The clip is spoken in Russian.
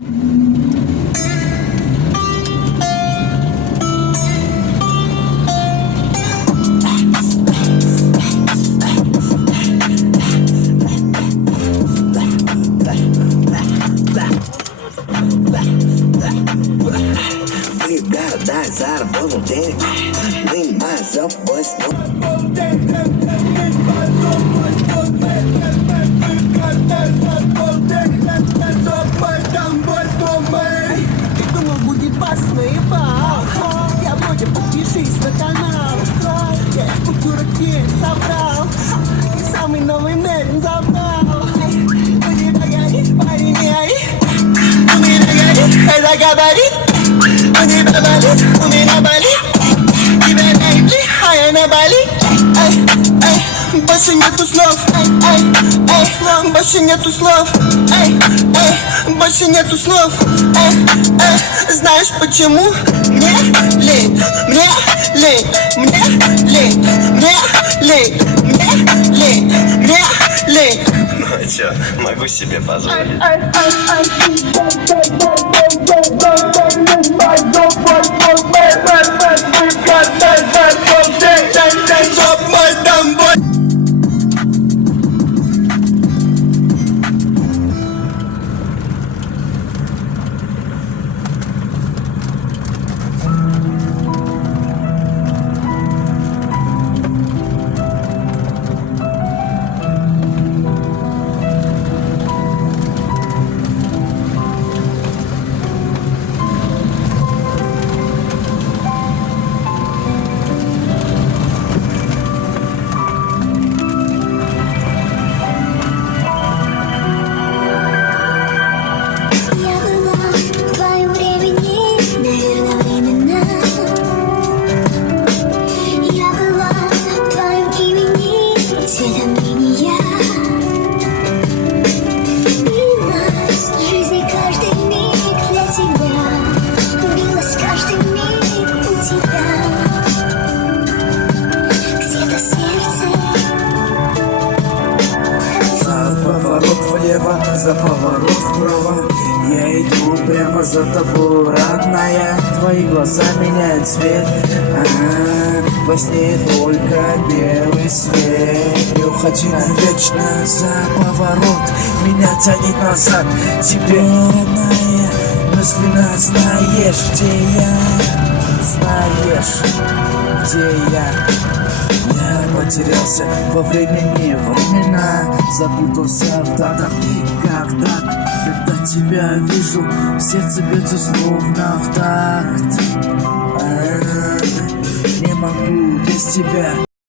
Дай заработал денег, занимай запас. Ты думал, будет басно и бал. Я вроде подпишись на канал. Я из культуры тень собрал и самый новый Мерин забрал. У тебя горит, парень, не ори. У меня горит, это габарит. У тебя болит, у меня болит. Тебя найти, а я на Бали. Эй, эй, больше нету слов. Эй, эй, эй, больше нету слов. Эй, эй, больше нету слов. Эй, эй, знаешь почему? Мне лень, мне лень, мне лень, мне лень, мне лень, мне лень. Ну а чё, могу себе позволить. За поворот вправо, я иду прямо за тобой, родная. Твои глаза меняют цвет, во сне только белый свет. Не уходи навечно за поворот, меня тянет назад тебе, родная. Мысленно знаешь, где я, знаешь, где я. Я потерялся во времени, времена, запутался в датах. Когда тебя вижу, сердце бьется словно в такт. Не могу без тебя.